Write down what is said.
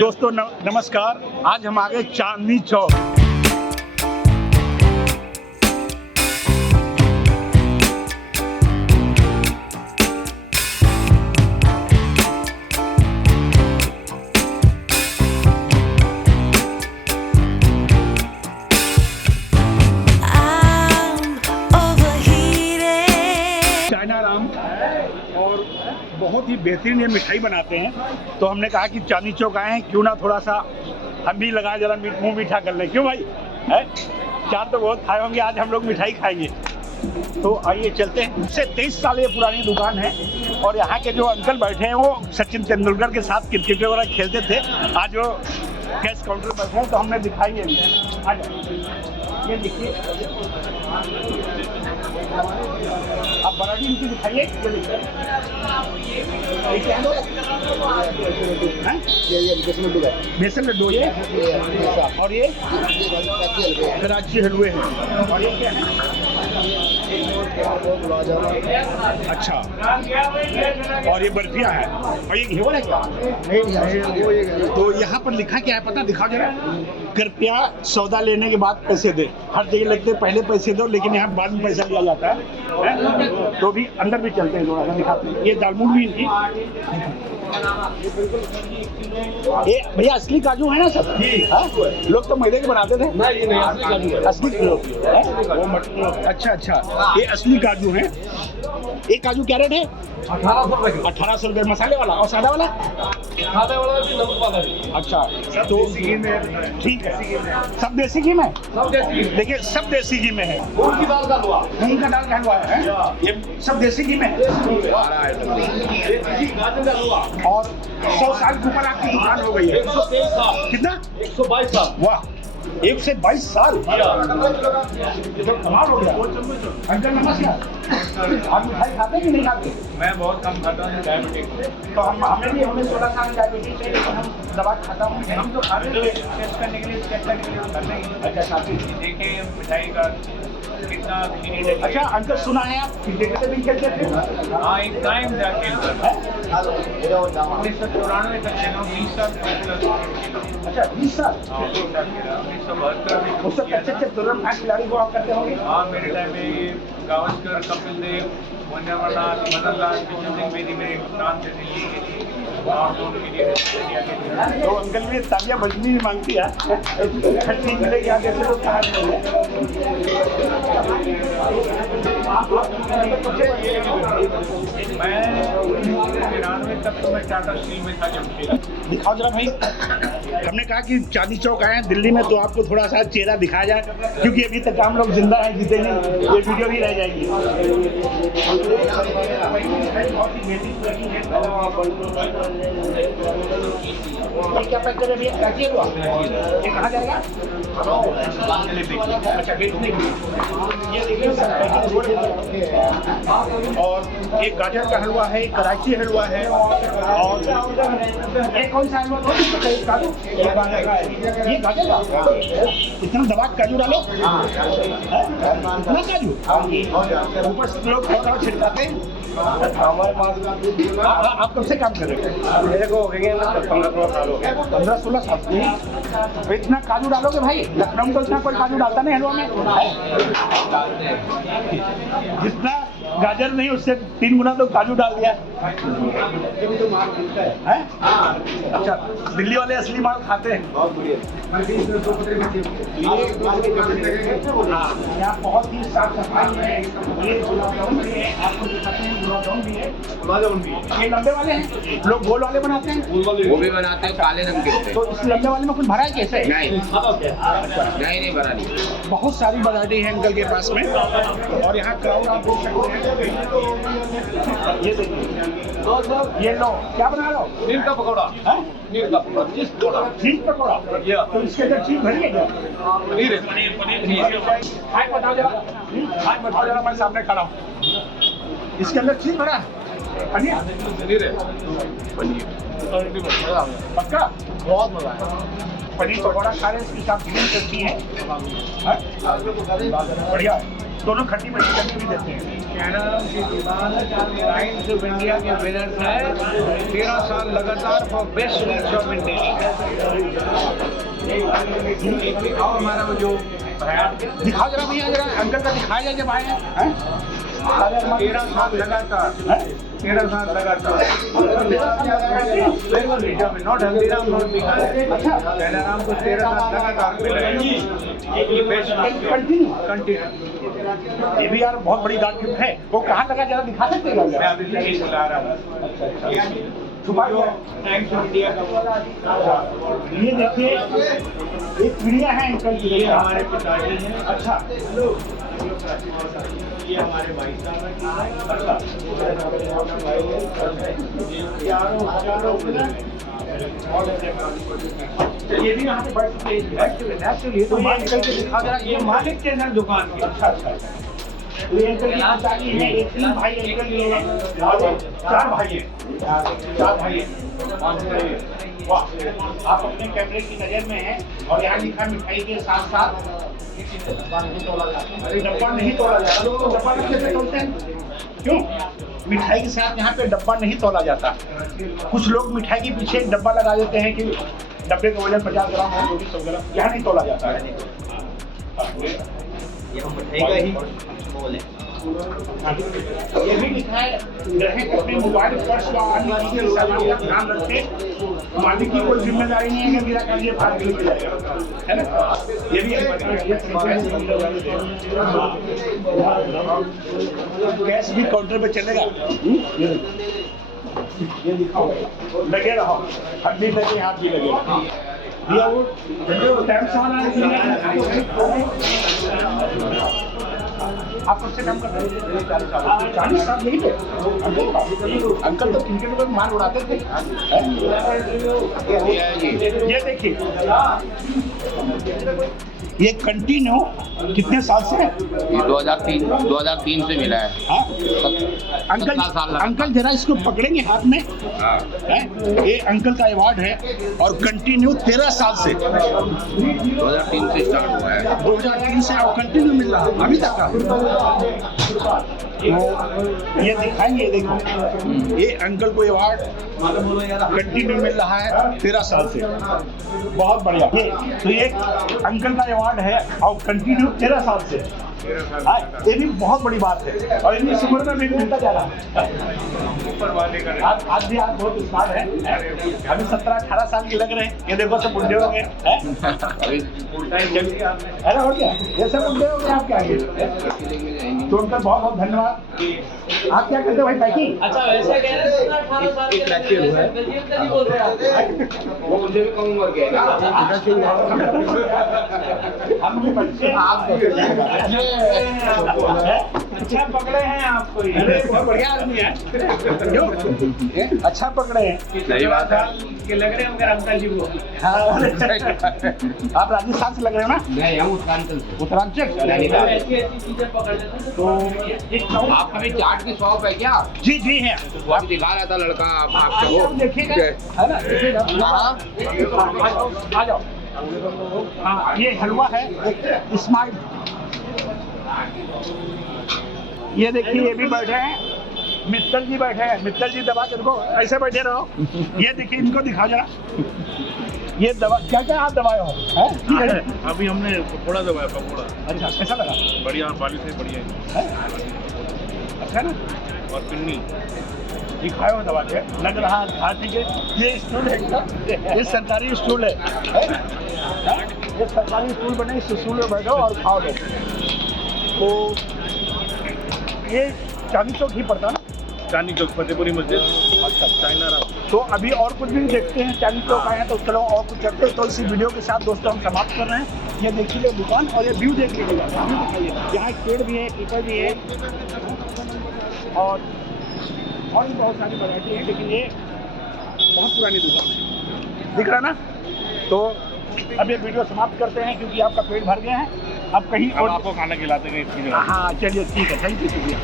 दोस्तों नमस्कार। आज हम आ गए चांदनी चौक। चाइना राम और बहुत ही बेहतरीन ये मिठाई बनाते हैं, तो हमने कहा कि चांदनी चौक आए हैं, क्यों ना थोड़ा सा हम भी लगा जरा मुंह मीठा कर लें। क्यों भाई है? चाट तो बहुत खाए होंगे, आज हम लोग मिठाई खाएंगे। तो आइए चलते हैं। इससे 23 साल ये पुरानी दुकान है और यहाँ के जो अंकल बैठे हैं वो सचिन तेंदुलकर के साथ क्रिकेट वगैरह खेलते थे। आज वो कैश काउंटर पर हैं, तो हमने दिखाई अभी। आ जाओ, ये देखिए, आप बराड़ी इनकी दिखाइए। बेसन लड्डू ये और ये कराची हलवे हैं। और ये क्या है? अच्छा, और ये बर्फिया है और ये घेवर है क्या? तो यहाँ पर लिखा क्या है पता? दिखाओ जरा। कृपया सौदा लेने के बाद पैसे दे। हर जगह लगते पहले पैसे दो, लेकिन यहाँ बाद में पैसा लिया जाता है। तो भी अंदर भी चलते हैं, थोड़ा सा दिखाते हैं। ये दालमूट भी इनकी। ये भैया असली काजू है ना सब? लोग तो मैदे के बनाते थे। नहीं, असली काजू। अच्छा, ये असली काजू है। एक काजू क्या रेट है? 1800 रुपये। मसाले वाला और सादा वाला? सादा वाला भी, नमक वाला भी। अच्छा, तो ठीक है। सब देसी घी में? सब देसी। देखिए, सब देसी घी में है। मूंग की दाल का हलवा, मूंग का दाल का हलवा है। ये सब देसी घी में है। गाजर का हलवा। और 100 साल के ऊपर आपकी दुकान हो गई है। 123 साल। कितना? 122 साल। वाह, 1 से 22 साल। ये तो कमाल हो गया। अंकल नमस्कार। आप मिठाई खाते हैं कि नहीं खाते? मैं बहुत कम खाता हूँ, डायबिटिक। तो हमें 16 साल डायबिटीज है, तो हम दवा खाता हूँ। हम तो खाते हैं, टेस्ट करने के लिए, चेक करने के लिए करते हैं। अच्छा, खाते हैं। देखें मिठाई का कितना नीड है। अच्छा अंकल, सुना है आप क्रिकेट से भी खेलते थे? हाँ, एक टाइम था खेलता था। 1994 तक खेला हूँ, 20 साल। अच्छा, 20 साल। 1972 में। उस सब अच्छे तुरंत खिलाड़ी को आप करते होंगे। हाँ, मेरे टाइम में गावस्कर, कपिल देव, वंदरमलाल, मदन लाल, किशन सिंह बेदी मेरे नाम से दिल्ली के थे। और तो उनके लिए तो अंकल भी तालियां बजनी भी मांगती है। खट्टी मिलेगी आगे से तो कहा मैं 93 तक तो मैं टाटा स्टील में था जब खेला। दिखाओ जरा भाई। हमने कहा कि चांदनी चौक आए हैं दिल्ली में, तो आपको थोड़ा सा चेहरा दिखाया जाए, क्योंकि अभी तक हम लोग जिंदा हैं, जीते नहीं, ये वीडियो भी रह जाएगी। क्या पैक कर रहे हैं? ये कहाँ जाएगा? अच्छा, बेचने के लिए। ये देखिए, और एक गाजर का हलवा है, एक कराची हलवा है, और एक कौन सा हलवा? ये गाजर का। इतना दबा काजू डालो। इतना काजू ऊपर से लोग थोड़ा छिड़काते हैं। आप कब से काम कर रहे हो? मेरे को 15-16 साल। इतना काजू डालोगे भाई? लखनऊ में तो इतना कोई काजू डालता नहीं हलवा में। जितना गाजर नहीं, उससे 3 गुना तो काजू डाल दिया है। अच्छा, दिल्ली वाले असली माल खाते हैं। यहाँ बहुत ही साफ सफाई है। ये गुलाब जामुन भी है, आपको दिखाते हैं। गुलाब जामुन भी है, ये लंबे वाले हैं। लोग गोल वाले बनाते हैं, वो भी बनाते हैं काले रंग के। तो इस लंबे वाले में कुछ भरा है कैसे? नहीं भरा नहीं। बहुत सारी वैरायटी है अंकल के पास में। और यहाँ क्राउड आप देख सकते हैं। ये देखिए, ये लो, क्या बना लो? नील का पकौड़ा। नील का पकौड़ा, चीज पकौड़ा। चीज पकौड़ा। तो इसके अंदर चीज भरी है क्या? पनीर है, पनीर। हाय बताओ जरा, हाय बताओ जरा, मैं सामने खड़ा हूँ। इसके अंदर चीज भरा है? पनीर है, पनीर। पक्का? बहुत मजा आया। पनीर पकौड़ा खा रहे हैं, इसके साथ ग्रीन चटनी है। बढ़िया है। दोनों खट्टी मीठी चटनी भी देते हैं। कैनाडा की दुकान टाइम्स ऑफ इंडिया के विनर्स है 13 साल लगातार for best sweets of India. और हमारा वो जो दिखाओ जरा भैया, जरा अंकल का दिखाया जाए जब आए हैं। 13 साल लगातार 13 साल लगातार नॉट हल्दीराम नॉट बिहार कैनाराम को 13 साल लगातार मिला है। कंटिन्यू ये भी यार बहुत बड़ी दान गिफ्ट है। वो कहाँ लगा जरा दिखा सकते हैं? मैं अभी नहीं बुला रहा हूँ। टाइम्स ऑफ इंडिया का ये देखिए, ये पीढ़ियाँ हैं अंकल की। ये हमारे पिताजी हैं। अच्छा, ये हमारे भाई साहब हैं। ये भी यहाँ पे बैठ सकते हैं। ये तो मालिक के दिखा जरा, ये मालिक के हैं दुकान के। अच्छा अच्छा। ये अंकल की पिताजी हैं, एक 3 भाई अंकल ये हैं, और 4 भाई हैं। 4 भाई हैं। वाह, आप अपने कैमरे की नजर में हैं और यहाँ लिखा मिठाई के साथ साथ डब्बा नहीं तोला जाता। डब्बा नहीं तोला जाता, लोग डब्बा कैसे तोलते हैं? क्यों? मिठाई के साथ यहाँ पे डब्बा नहीं तोला जाता। कुछ लोग मिठाई के पीछे एक डब्बा लगा देते हैं कि डब्बे का वजन 50 ग्राम है, 100 ग्राम। यहाँ नहीं तोला जाता है। ये मिठाई का ही बोल है। ये भी लिखा है, रहे अपने मोबाइल पर्स व अन्य चीजें सामान का ध्यान रखें। मालिक की कोई जिम्मेदारी नहीं है कि मेरा काम ये फाड़ के लेके जाएगा, है ना? ये भी कैश भी काउंटर पे चलेगा। ये दिखाओ, लगे रहो, हाथ भी लगे, हाथ भी लगे। भैया वो टाइम से वाला आप उससे काम करते हैं 40 साल नहीं थे अंकल तो क्रिकेट में मार उड़ाते थे। ये देखिए, ये कंटिन्यू कितने साल से है? ये 2003 से मिला है। हाँ? अंकल 17 साल लगा। अंकल जरा इसको पकड़ेंगे हाथ में। है? ये अंकल का अवार्ड है और कंटिन्यू 13 साल से 2003 से स्टार्ट हुआ है। 2003 से और कंटिन्यू मिल रहा है अभी तक का। ये दिखाएंगे, देखो ये अंकल को अवार्ड कंटिन्यू मिल रहा है 13 साल से। बहुत बढ़िया। ये तो ये अंकल का अवार्ड है और कंटिन्यू 13 साल से। ये भी बहुत बड़ी बात है और इतनी उम्र में भी मिलता जा रहा है। ऊपर वाले का आज भी आप बहुत स्मार्ट है। अभी 17-18 साल के लग रहे हैं। ये देखो सब बुढ़े हो गए हैं। है ना? हो गया, ये सब बुढ़े हो गए आपके आगे। तो उनका बहुत बहुत धन्यवाद। आप क्या करते हो भाई? पैकिंग? अच्छा वैसे कह रहे हैं 18 साल के नहीं बोल रहे आप। वो मुझे भी कम उम्र के है। हम भी बच्चे आप अच्छा पकड़े हैं आपको ये। अरे बहुत बढ़िया आदमी है। क्यों? अच्छा पकड़े हैं। सही बात है। के लग रहे हैं मगर अंकल जी वो। हाँ, आप राजस्थान से लग रहे हो ना? नहीं, हम उत्तरांचल से। उत्तरांचल? ऐसी चीजें पकड़ लेते हैं। तो एक आपका भी चाट की शॉप है क्या? जी जी है। वो अभी दिखा रहा था लड़का आपको। आप देखिएगा, है ना? देखिएगा। हाँ। आ जाओ। हाँ, ये हलवा है स्माइल। ये देखिए, ये भी बैठे हैं, मित्तल जी बैठे हैं। मित्तल जी दबा के इनको ऐसे बैठे रहो। ये देखिए, इनको दिखा जरा। ये दवा क्या क्या आप दबाए हो? अभी हमने पकौड़ा दबाया पकौड़ा। अच्छा, कैसा लगा? बढ़िया, बाली से बढ़िया है। अच्छा ना? और पिन्नी दिखाए हो दबा के, लग रहा है ठीक है। ये स्टूल है क्या? ये सरकारी स्टूल है। ये सरकारी स्टूल बने, इस स्टूल में बैठो और खाओ लो। तो ये चांदी चौक ही पड़ता ना? चांदी चौक, फतेहपुरी मस्जिद। अच्छा, चाइना राम। तो अभी और कुछ भी देखते हैं। चांदी चौक आए हैं तो चलो और कुछ करते हैं। तो इसी वीडियो के साथ दोस्तों हम समाप्त कर रहे हैं। ये देखिए दुकान और ये व्यू देख लीजिएगा। यहाँ एक पेड़ भी है, पीपल भी है और भी बहुत सारी वैरायटी है, लेकिन ये बहुत पुरानी दुकान है। दिख रहा ना? तो अब ये वीडियो समाप्त करते हैं क्योंकि आपका पेट भर गया है। अब कहीं और आपको खाना खिलाते हैं इसकी जगह। हाँ, चलिए ठीक है। थैंक यू, शुक्रिया।